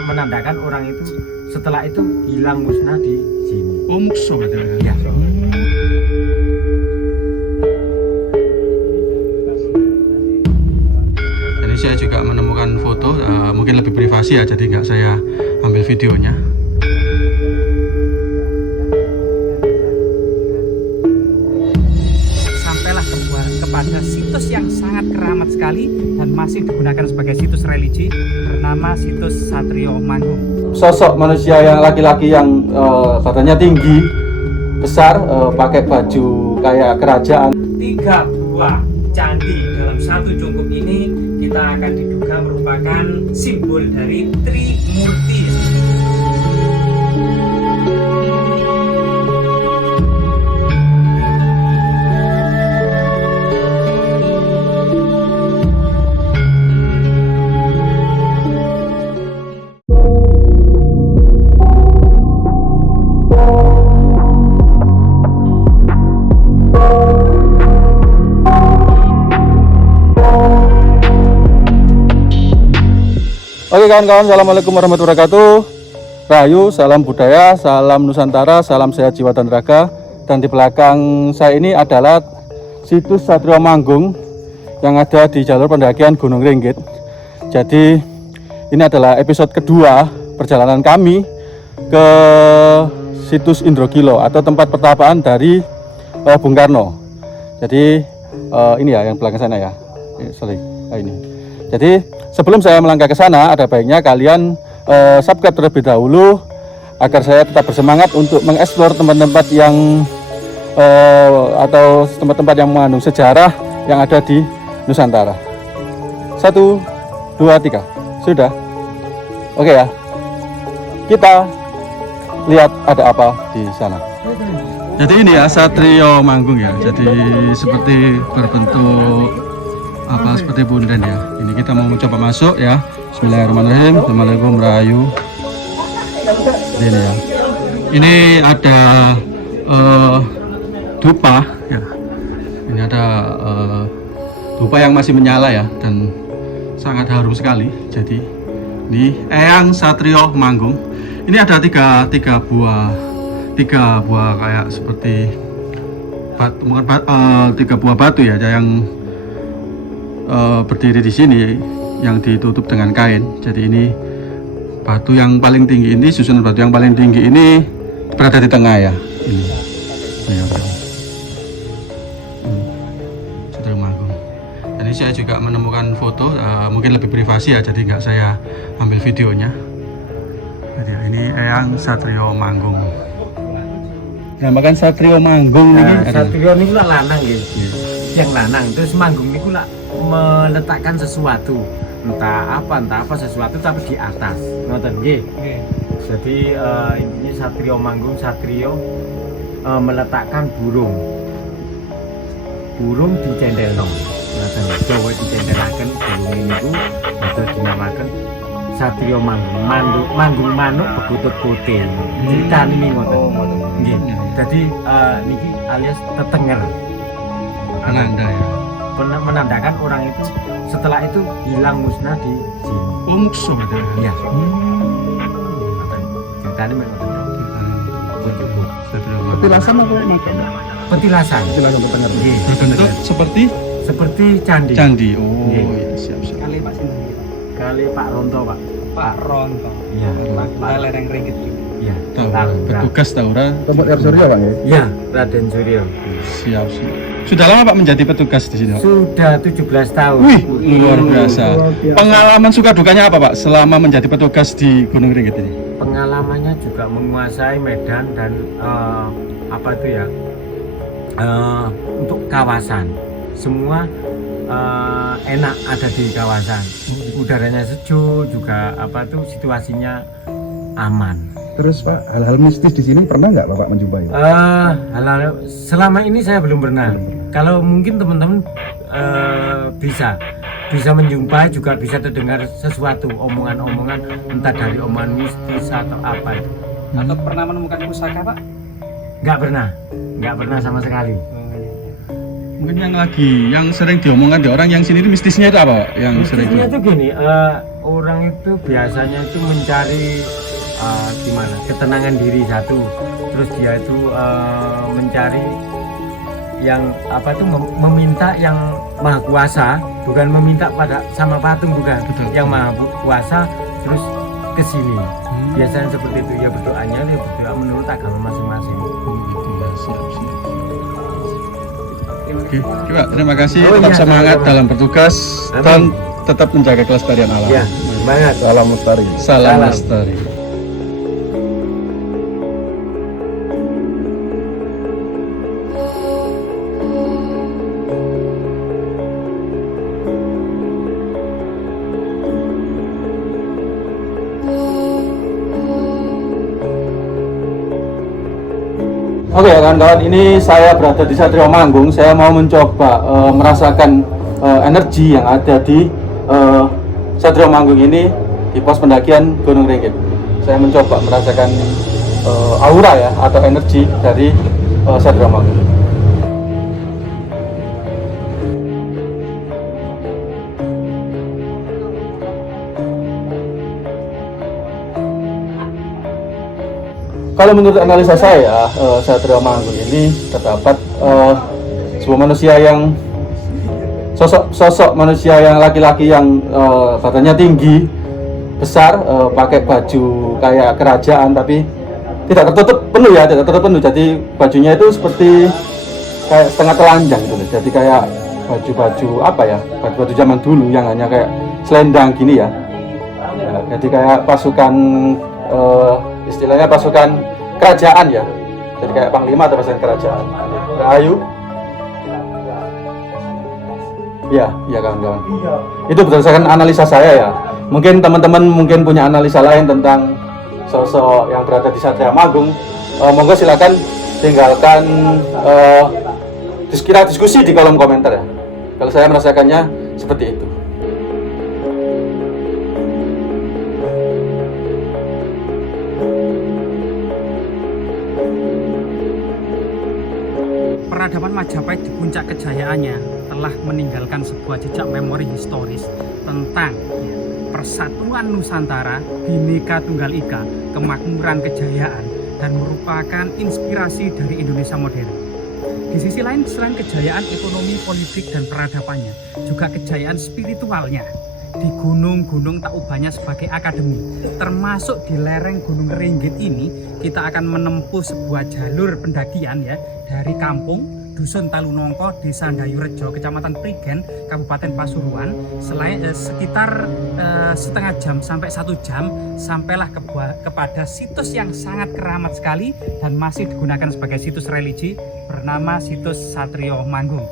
menandakan orang itu setelah itu hilang musnah di sini. Oh, mukso berarti. Ya. Jadi saya juga menemukan foto, mungkin lebih privasi ya, jadi nggak saya ambil videonya. Sampailah kepada situs yang sangat keramat sekali dan masih digunakan sebagai situs religi bernama situs Satrio Manggung. Sosok manusia yang laki-laki yang badannya tinggi, besar, pakai baju kayak kerajaan. 3 buah candi dalam satu cungkup ini kita akan diduga merupakan simbol dari Trimurti. Oke kawan-kawan, assalamualaikum warahmatullahi wabarakatuh. Rahayu, salam budaya, salam Nusantara, salam sehat jiwa dan raga. Dan di belakang saya ini adalah situs Satrio Manggung yang ada di jalur pendakian Gunung Ringgit. Jadi ini adalah episode kedua perjalanan kami ke situs Indrogilo atau tempat pertapaan dari Bung Karno. Jadi ini ya yang belakang sana ya. Ini. Jadi sebelum saya melangkah ke sana, ada baiknya kalian subscribe terlebih dahulu agar saya tetap bersemangat untuk mengeksplor tempat-tempat yang atau tempat-tempat yang mengandung sejarah yang ada di Nusantara. 1, 2, 3, sudah. Oke ya, kita lihat ada apa di sana. Jadi ini ya Satrio Manggung ya, jadi seperti berbentuk seperti bundaran ya. Ini kita mau mencoba masuk ya. Bismillahirrahmanirrahim. Assalamualaikum Rahayu. Ini ya. Ini ada dupa ya. Ini ada dupa yang masih menyala ya dan sangat harum sekali. Jadi ini Eyang Satrio Manggung. Ini ada tiga buah kayak seperti tiga buah batu ya yang berdiri di sini yang ditutup dengan kain. Jadi ini batu yang paling tinggi ini, susunan batu yang paling tinggi ini berada di tengah ya. Ini. Satrio Manggung. Dan ini saya juga menemukan foto, mungkin lebih privasi ya, jadi nggak saya ambil videonya. Jadi ini Eyang Satrio Manggung. Namakan Satrio Manggung Nah, Satrio ini lah lanang gitu. Yang lanang terus Manggung ini lah meletakkan sesuatu, entah apa sesuatu tapi di atas. Ngoten nggih. Jadi ini Satrio Manggung, Satrio meletakkan burung di cendelno. Ngoten Jawa dicendelaken burung niku atau dinamakan Satrio Manggung. Manggung manuk begutut putih. Ceritane niku ngoten. Nggih. Jadi niki alias tetenger. Penanda ya. Menandakan orang itu setelah itu hilang musnah di sini. Oh, mukso berarti. Iya. Ceritanya memang cukup. Petilasan apa macam? Petilasan. benar. Berbentuk Seperti candi. candi. Oh, Iya. iya, siap. Kali Pak Sinten. Kali Pak Ronto, Pak. Pak Ronto. Iya. Pak Lereng Ringgit juga. Iya. Tahu. Petugas Taura. Tempat Air Surya Pak ya? Iya, Raden Suryo. Siap. Sudah lama Pak menjadi petugas di sini Pak? Sudah 17 tahun. Wih, luar biasa. Pengalaman suka dukanya apa Pak selama menjadi petugas di Gunung Ringgit ini? Pengalamannya juga menguasai medan dan untuk kawasan. Semua enak ada di kawasan. Udaranya sejuk juga situasinya aman. Terus Pak, hal-hal mistis di sini pernah nggak Bapak menjumpai? Hal-hal selama ini saya belum pernah. Kalau mungkin teman-teman bisa menjumpai, juga bisa terdengar sesuatu omongan-omongan entah dari omongan mistis atau apa itu. Atau pernah menemukan pusaka Pak? Nggak pernah sama sekali. Mungkin yang sering diomongkan di orang yang sini itu mistisnya itu apa Pak? Yang sering Mistisnya itu gini, orang itu biasanya itu mencari gimana ketenangan diri satu, terus dia itu mencari yang apa itu meminta yang maha kuasa, bukan meminta pada sama patung, bukan. Betul. Yang maha kuasa terus ke sini. Biasanya seperti itu ya, berdoanya dia berdoa menurut agama masing-masing. Gitu ya, siap. Oke, Pak, terima kasih. Oh, Tetap iya, semangat sama-sama. dalam bertugas Amin. dan tetap menjaga kelestarian alam. Ya, semangat. Salam lestari. Salam Salam. lestari. Oke kawan-kawan, ini saya berada di Satrio Manggung. Saya mau mencoba merasakan energi yang ada di Satrio Manggung ini di pos pendakian Gunung Ringgit. Saya mencoba merasakan aura ya atau energi dari Satrio Manggung. Kalau menurut analisa saya, Satrio Manggung ini terdapat sebuah manusia yang sosok manusia yang laki-laki yang badannya tinggi, besar, pakai baju kayak kerajaan tapi tidak tertutup penuh ya, tidak tertutup penuh. Jadi bajunya itu seperti kayak setengah telanjang gitu loh. Jadi kayak baju-baju apa ya, baju-baju zaman dulu yang hanya kayak selendang gini ya. Jadi kayak pasukan istilahnya pasukan kerajaan ya, jadi kayak panglima atau pasukan kerajaan. Rahayu, iya kawan-kawan. Itu berdasarkan analisa saya ya. Mungkin teman-teman mungkin punya analisa lain tentang sosok yang berada di Satrio Manggung. Monggo silakan tinggalkan diskusi di kolom komentar ya. Kalau saya merasakannya seperti itu. Peradaban Majapahit di puncak kejayaannya telah meninggalkan sebuah jejak memori historis tentang persatuan Nusantara, Bhinneka Tunggal Ika, kemakmuran, kejayaan, dan merupakan inspirasi dari Indonesia modern. Di sisi lain, selain kejayaan ekonomi, politik, dan peradabannya, juga kejayaan spiritualnya. Di gunung-gunung tak ubahnya sebagai akademi, termasuk di lereng Gunung Ringgit ini, kita akan menempuh sebuah jalur pendakian ya, dari kampung Dusun Talunongko, Desa Ndayurejo, Kecamatan Prigen, Kabupaten Pasuruan, sekitar setengah jam sampai 1 jam, sampailah kepada situs yang sangat keramat sekali dan masih digunakan sebagai situs religi bernama situs Satrio Manggung.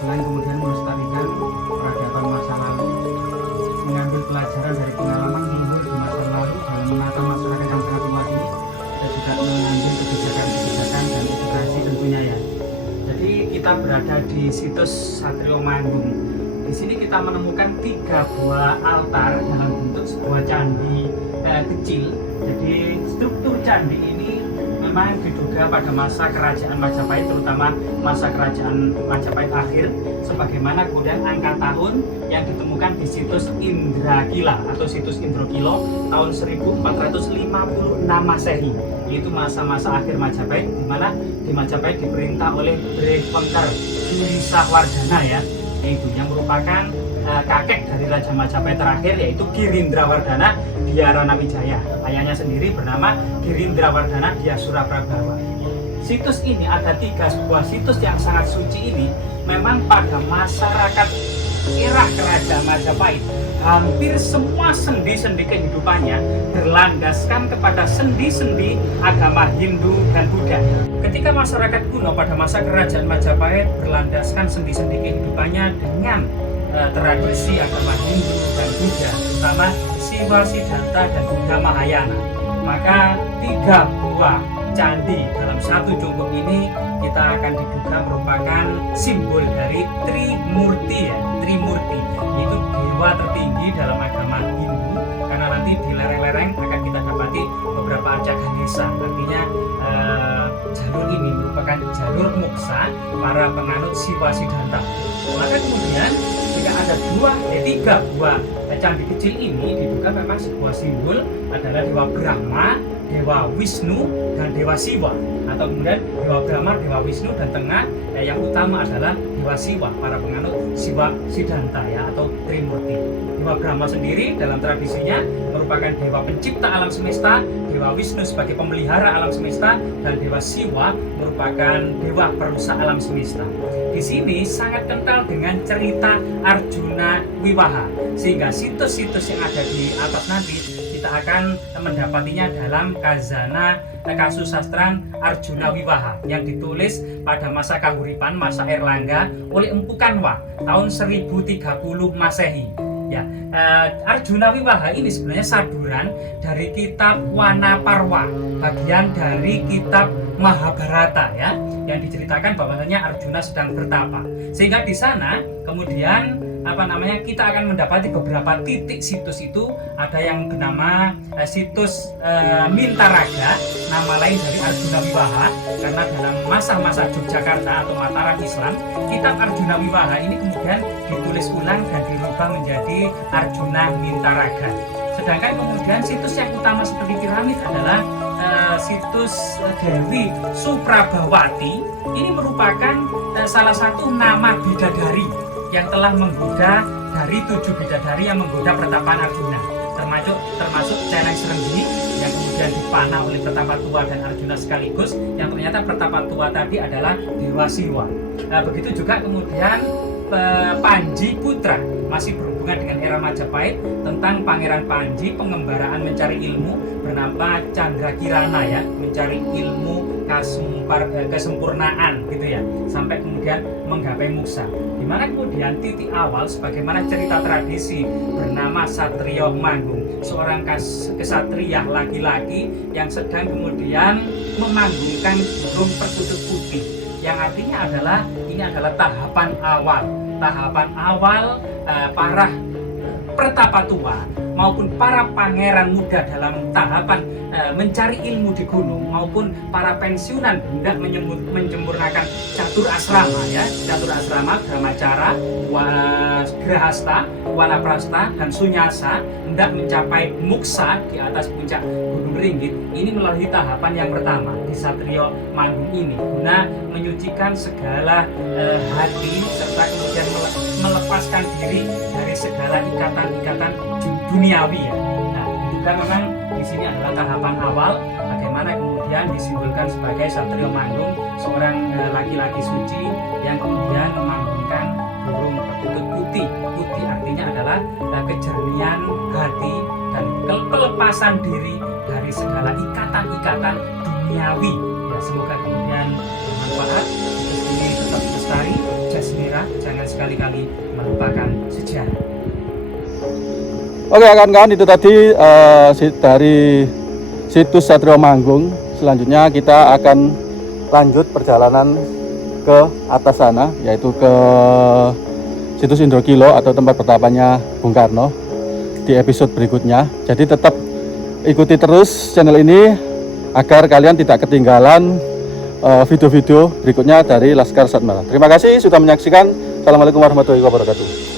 Selain kemudian melestarikan peradaban masa lalu, mengambil pelajaran dari pengalaman leluhur di masa lalu dalam menata masyarakat yang sangat luas ini, dan juga mengambil kebijakan-kebijakan dan edukasi tentunya ya. Jadi kita berada di situs Satrio Manggung. Di sini kita menemukan 3 buah altar dalam bentuk sebuah candi kecil. Jadi struktur candi ini memang diduga pada masa kerajaan Majapahit, terutama masa kerajaan Majapahit akhir, sebagaimana kemudian angka tahun yang ditemukan di situs Indragila atau situs Indrokilo tahun 1456 Masehi, yaitu masa-masa akhir Majapahit, di mana di Majapahit diperintah oleh Brehkontar Girisawardhana ya, yaitu yang merupakan kakek dari Raja Majapahit terakhir, yaitu Girindrawardhana Dyaranamijaya. Ayahnya sendiri bernama Girindrawardhana Dyasuraprabawa. Situs ini ada 3 sebuah situs yang sangat suci ini. Memang pada masyarakat era kerajaan Majapahit, hampir semua sendi-sendi kehidupannya berlandaskan kepada sendi-sendi agama Hindu dan Buddha. Ketika masyarakat kuno pada masa kerajaan Majapahit berlandaskan sendi-sendi kehidupannya dengan tradisi agama Hindu dan Buddha, terutama Siwa, Siddhartha, dan Buddha Mahayana, maka 3 buah candi dalam satu cungkup ini kita akan diduga merupakan simbol dari Trimurti ya, Trimurti itu dewa tertinggi dalam agama Hindu, karena nanti di lereng-lereng akan kita dapati beberapa arca Ganesha. Artinya jalur ini merupakan jalur moksa para penganut Siwa Siddhanta. Maka kemudian jika ada tiga buah candi kecil ini diduga memang sebuah simbol adalah Dewa Brahma, Dewa Wisnu, dan Dewa Siwa. Atau kemudian Dewa Brahma, Dewa Wisnu, dan tengah yang utama adalah Dewa Siwa, para penganut Siwa Siddhanta ya, atau Trimurti. Dewa Brahma sendiri dalam tradisinya merupakan dewa pencipta alam semesta, Dewa Wisnu sebagai pemelihara alam semesta, dan Dewa Siwa merupakan dewa perusak alam semesta. Di sini sangat kental dengan cerita Arjuna Wiwaha, sehingga situs-situs yang ada di atas nanti kita akan mendapatinya dalam Kazana Kasusastran Arjuna Wiwaha yang ditulis pada masa kahuripan, masa Erlangga oleh Empu Kanwa tahun 1030 Masehi. Ya, Arjuna Wiwaha ini sebenarnya saduran dari kitab Wanaparwa, bagian dari kitab Mahabharata ya, yang diceritakan bahwasanya Arjuna sedang bertapa. Sehingga di sana kemudian kita akan mendapati beberapa titik situs itu. Ada yang bernama situs Mintaraga, nama lain dari Arjuna Wiwaha, karena dalam masa-masa Yogyakarta atau Mataram Islam, kitab Arjuna Wiwaha ini kemudian ditulis ulang dan dirubah menjadi Arjuna Mintaraga. Sedangkan kemudian situs yang utama seperti piramid adalah situs Dewi Suprabawati. Ini merupakan salah satu nama bidadari yang telah menggoda dari 7 bidadari yang menggoda pertapaan Arjuna, termasuk Ceneng Srenggi yang kemudian dipanah oleh Pertapa Tua dan Arjuna sekaligus, yang ternyata Pertapa Tua tadi adalah Dewa Siwa. Nah, begitu juga kemudian Panji Putra, masih berhubungan dengan era Majapahit, tentang Pangeran Panji pengembaraan mencari ilmu bernama Chandra Kirana ya, mencari ilmu kesempurnaan gitu ya, sampai kemudian menggapai muksa. Dimana kemudian titik awal sebagaimana cerita tradisi bernama Satrio Manggung, seorang kesatria laki-laki yang sedang kemudian memanggungkan burung perkutut putih, yang artinya adalah ini adalah tahapan awal para Pertapa Tua maupun para pangeran muda dalam tahapan mencari ilmu di gunung, maupun para pensiunan hendak menyempurnakan catur asrama ya, catur asrama, Brahmacara, Grahasta, Wanaprasta, dan Sunyasa hendak mencapai muksa di atas puncak Gunung Ringgit. Ini melalui tahapan yang pertama di Satrio Manggung ini, guna menyucikan segala hati serta kemudian melepaskan diri dari segala ikatan-ikatan duniawi ya. Nah, juga memang di sini adalah tahapan awal bagaimana kemudian disimbolkan sebagai Satrio Manggung, seorang laki-laki suci yang kemudian memanggungkan burung perkutut putih. Putih artinya adalah kejernihan hati dan kelepasan diri dari segala ikatan-ikatan duniawi. Ya, semoga kemudian bermanfaat. Ini tetap lestari, jas merah, jangan sekali-kali melupakan sejarah. Oke kawan-kawan, itu tadi dari situs Satrio Manggung. Selanjutnya kita akan lanjut perjalanan ke atas sana, yaitu ke situs Indrokilo atau tempat pertapanya Bung Karno di episode berikutnya. Jadi tetap ikuti terus channel ini agar kalian tidak ketinggalan video-video berikutnya dari Laskar Satmara. Terima kasih sudah menyaksikan. Assalamualaikum warahmatullahi wabarakatuh.